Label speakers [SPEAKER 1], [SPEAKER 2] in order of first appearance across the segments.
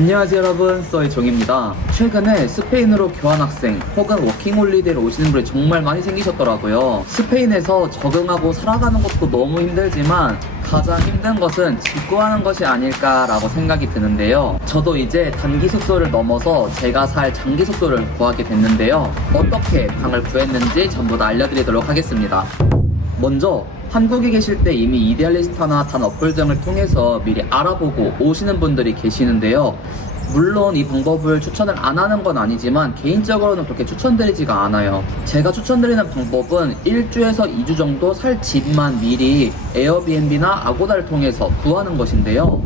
[SPEAKER 1] 안녕하세요 여러분. 써이종입니다. 최근에 스페인으로 교환학생 혹은 워킹홀리데이로 오시는 분이 정말 많이 생기셨더라고요. 스페인에서 적응하고 살아가는 것도 너무 힘들지만 가장 힘든 것은 직구하는 것이 아닐까라고 생각이 드는데요. 저도 이제 단기 숙소를 넘어서 제가 살 장기 숙소를 구하게 됐는데요. 어떻게 방을 구했는지 전부 다 알려드리도록 하겠습니다 먼저 한국에 계실 때 이미 이데알리스타나 단 어플 등을 통해서 미리 알아보고 오시는 분들이 계시는데요. 물론 이 방법을 추천을 안 하는 건 아니지만 개인적으로는 그렇게 추천드리지가 않아요. 제가 추천드리는 방법은 1주에서 2주 정도 살 집만 미리 에어비앤비나 아고다를 통해서 구하는 것인데요.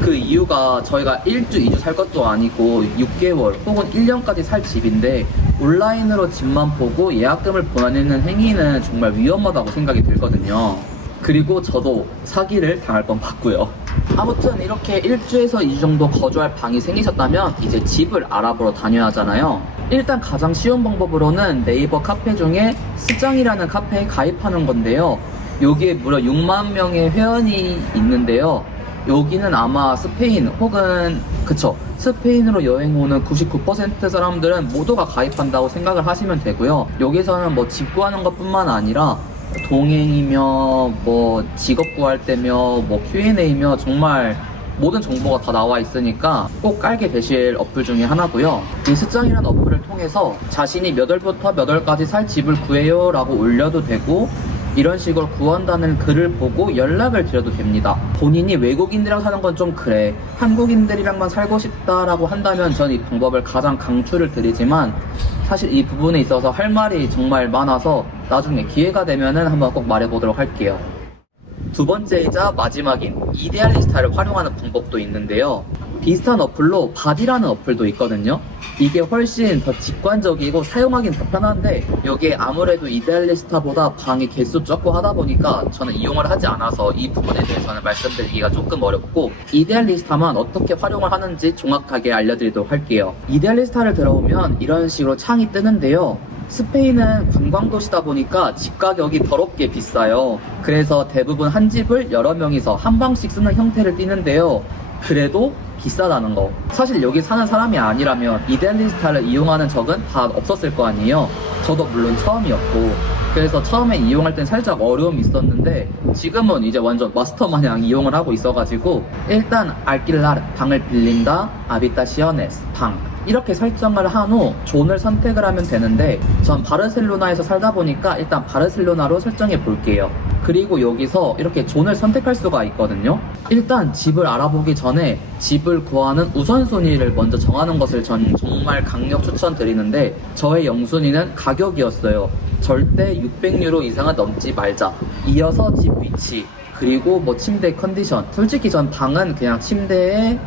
[SPEAKER 1] 그 이유가 저희가 1주, 2주 살 것도 아니고 6개월 혹은 1년까지 살 집인데 온라인으로 집만 보고 예약금을 보내는 행위는 정말 위험하다고 생각이 들거든요. 그리고 저도 사기를 당할 뻔 봤고요. 아무튼 이렇게 1주에서 2주 정도 거주할 방이 생기셨다면 이제 집을 알아보러 다녀야 하잖아요. 일단 가장 쉬운 방법으로는 네이버 카페 중에 스장이라는 카페에 가입하는 건데요. 여기에 무려 6만 명의 회원이 있는데요. 여기는 아마 스페인 혹은 그쵸 스페인으로 여행 오는 99% 사람들은 모두가 가입한다고 생각을 하시면 되고요 여기서는 뭐 집 구하는 것 뿐만 아니라 동행이며 뭐 직업 구할 때며 뭐 Q&A며 정말 모든 정보가 다 나와 있으니까 꼭 깔게 되실 어플 중에 하나고요. 이 스장이라는 어플을 통해서 자신이 몇 월부터 몇 월까지 살 집을 구해요 라고 올려도 되고 이런 식으로 구한다는 글을 보고 연락을 드려도 됩니다. 본인이 외국인들이랑 사는 건 좀 그래. 한국인들이랑만 살고 싶다라고 한다면 전 이 방법을 가장 강추를 드리지만 사실 이 부분에 있어서 할 말이 정말 많아서 나중에 기회가 되면은 한번 꼭 말해보도록 할게요. 두 번째이자 마지막인 이데알리스타를 활용하는 방법도 있는데요. 비슷한 어플로 바디라는 어플도 있거든요. 이게 훨씬 더 직관적이고 사용하긴 더 편한데 여기에 아무래도 이데알리스타보다 방이 개수 적고 하다 보니까 저는 이용을 하지 않아서 이 부분에 대해서는 말씀드리기가 조금 어렵고 이데알리스타만 어떻게 활용을 하는지 정확하게 알려드리도록 할게요. 이데알리스타를 들어오면 이런 식으로 창이 뜨는데요. 스페인은 관광도시다 보니까 집 가격이 더럽게 비싸요. 그래서 대부분 한 집을 여러 명이서 한 방씩 쓰는 형태를 띠는데요. 그래도 비싸다는 거. 사실 여기 사는 사람이 아니라면 이데알리스타를 이용하는 적은 다 없었을 거 아니에요. 저도 물론 처음이었고. 그래서 처음에 이용할 땐 살짝 어려움이 있었는데 지금은 이제 완전 마스터 마냥 이용을 하고 있어가지고 일단 알길라 방을 빌린다 아비타시오네스 방 이렇게 설정을 한 후 존을 선택을 하면 되는데 전 바르셀로나에서 살다 보니까 일단 바르셀로나로 설정해 볼게요. 그리고 여기서 이렇게 존을 선택할 수가 있거든요. 일단 집을 알아보기 전에 집을 구하는 우선순위를 먼저 정하는 것을 전 정말 강력 추천드리는데 저의 영순위는 가격이었어요. 절대 600유로 이상은 넘지 말자. 이어서 집 위치, 그리고 뭐 침대 컨디션. 솔직히 전 방은 그냥 침대에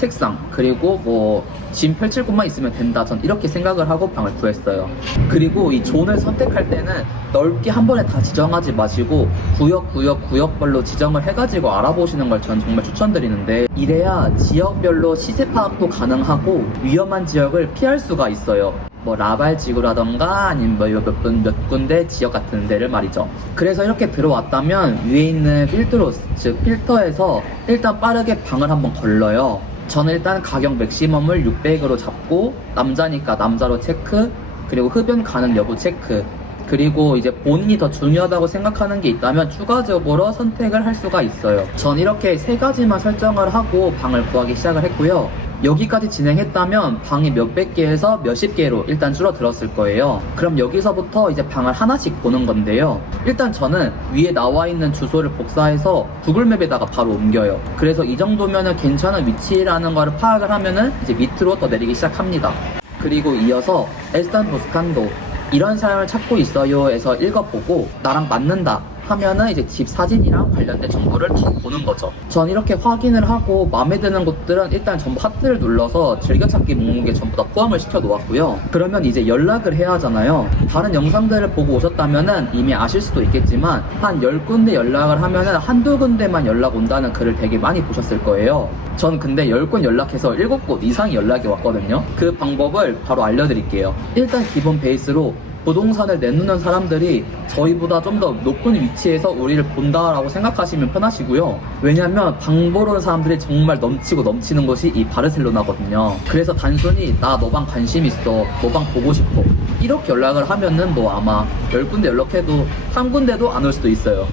[SPEAKER 1] 책상 그리고 뭐 짐 펼칠 곳만 있으면 된다 전 이렇게 생각을 하고 방을 구했어요 그리고 이 존을 선택할 때는 넓게 한 번에 다 지정하지 마시고 구역 구역 구역별로 지정을 해가지고 알아보시는 걸 전 정말 추천드리는데 이래야 지역별로 시세 파악도 가능하고 위험한 지역을 피할 수가 있어요 뭐 라발 지구라던가 아니면 뭐몇 군, 몇 군데 지역 같은 데를 말이죠. 그래서 이렇게 들어왔다면 위에 있는 필터로스, 즉 필터에서 일단 빠르게 방을 한번 걸러요. 저는 일단 가격 맥시멈을 600으로 잡고 남자니까 남자로 체크 그리고 흡연 가능 여부 체크 그리고 이제 본인이 더 중요하다고 생각하는 게 있다면 추가적으로 선택을 할 수가 있어요. 전 이렇게 세 가지만 설정을 하고 방을 구하기 시작을 했고요. 여기까지 진행했다면 방이 몇백 개에서 몇십 개로 일단 줄어들었을 거예요. 그럼 여기서부터 이제 방을 하나씩 보는 건데요. 일단 저는 위에 나와 있는 주소를 복사해서 구글맵에다가 바로 옮겨요. 그래서 이 정도면은 괜찮은 위치라는 거를 파악을 하면은 이제 밑으로 더 내리기 시작합니다. 그리고 이어서 에스탄 보스칸도 이런 사람을 찾고 있어요에서 읽어보고 나랑 맞는다 하면은 이제 집 사진이랑 관련된 정보를 다 보는 거죠. 전 이렇게 확인을 하고 마음에 드는 곳들은 일단 전부 하트를 눌러서 즐겨찾기 목록에 전부 다 포함을 시켜 놓았고요. 그러면 이제 연락을 해야 하잖아요. 다른 영상들을 보고 오셨다면은 이미 아실 수도 있겠지만 한 10군데 연락을 하면은 한두 군데만 연락 온다는 글을 되게 많이 보셨을 거예요. 전 근데 10곳 연락해서 7곳 이상이 연락이 왔거든요. 그 방법을 바로 알려드릴게요. 일단 기본 베이스로 부동산을 내놓는 사람들이 저희보다 좀 더 높은 위치에서 우리를 본다라고 생각하시면 편하시고요. 왜냐면 방 보러 온 사람들이 정말 넘치고 넘치는 곳이 이 바르셀로나거든요. 그래서 단순히 나 너방 관심 있어, 너방 보고 싶어. 이렇게 연락을 하면은 뭐 아마 10군데 연락해도 한 군데도 안 올 수도 있어요.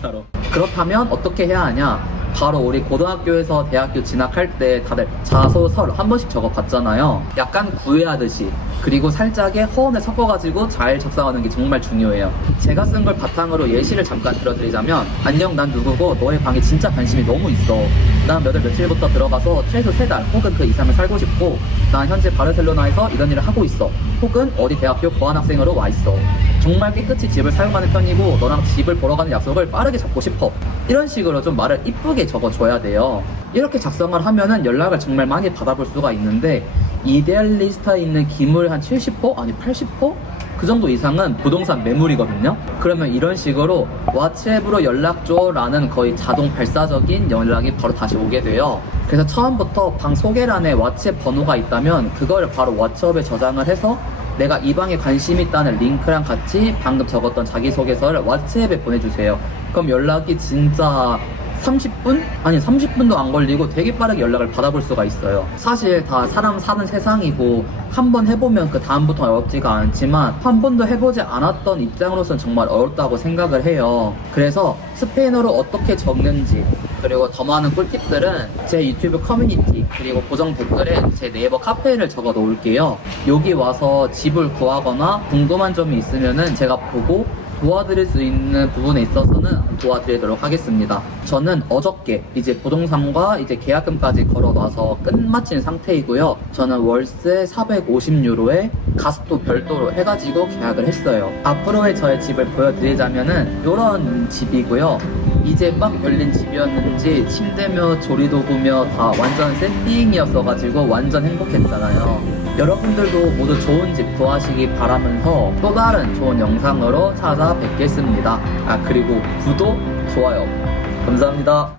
[SPEAKER 1] 진짜로. 그렇다면 어떻게 해야 하냐? 바로 우리 고등학교에서 대학교 진학할 때 다들 자소설 한 번씩 적어 봤잖아요. 약간 구애하듯이. 그리고 살짝의 허언을 섞어가지고 잘 작성하는 게 정말 중요해요. 제가 쓴 걸 바탕으로 예시를 잠깐 들어드리자면, 안녕, 난 누구고 너의 방에 진짜 관심이 너무 있어. 난 몇 월 며칠부터 들어가서 최소 세달 혹은 그 이상을 살고 싶고, 난 현재 바르셀로나에서 이런 일을 하고 있어. 혹은 어디 대학교 교환학생으로 와 있어. 정말 깨끗이 집을 사용하는 편이고 너랑 집을 보러 가는 약속을 빠르게 잡고 싶어. 이런 식으로 좀 말을 이쁘게 적어줘야 돼요. 이렇게 작성을 하면은 연락을 정말 많이 받아볼 수가 있는데 이데알리스트에 있는 기물 한 70% 아니 80%? 그 정도 이상은 부동산 매물이거든요. 그러면 이런 식으로 왓츠앱으로 연락 줘라는 거의 자동 발사적인 연락이 바로 다시 오게 돼요. 그래서 처음부터 방 소개란에 왓츠앱 번호가 있다면 그걸 바로 왓츠업에 저장을 해서 내가 이 방에 관심 있다는 링크랑 같이 방금 적었던 자기소개서를 왓츠앱에 보내주세요. 그럼 연락이 진짜 30분? 아니 30분도 안 걸리고 되게 빠르게 연락을 받아볼 수가 있어요. 사실 다 사람 사는 세상이고 한 번 해보면 그 다음부터 어렵지가 않지만 한 번도 해보지 않았던 입장으로서는 정말 어렵다고 생각을 해요. 그래서 스페인어로 어떻게 적는지 그리고 더 많은 꿀팁들은 제 유튜브 커뮤니티 그리고 고정 댓글에 제 네이버 카페를 적어 놓을게요. 여기 와서 집을 구하거나 궁금한 점이 있으면은 제가 보고 도와드릴 수 있는 부분에 있어서는 도와드리도록 하겠습니다. 저는 어저께 이제 부동산과 이제 계약금까지 걸어놔서 끝마친 상태이고요. 저는 월세 450유로에 가스도 별도로 해가지고 계약을 했어요. 앞으로의 저의 집을 보여드리자면은 이런 집이고요. 이제 막 열린 집이었는지 침대며 조리도구며 다 완전 세팅이었어가지고 완전 행복했잖아요. 여러분들도 모두 좋은 집 구하시기 바라면서 또 다른 좋은 영상으로 찾아뵙겠습니다. 아, 그리고 구독, 좋아요. 감사합니다.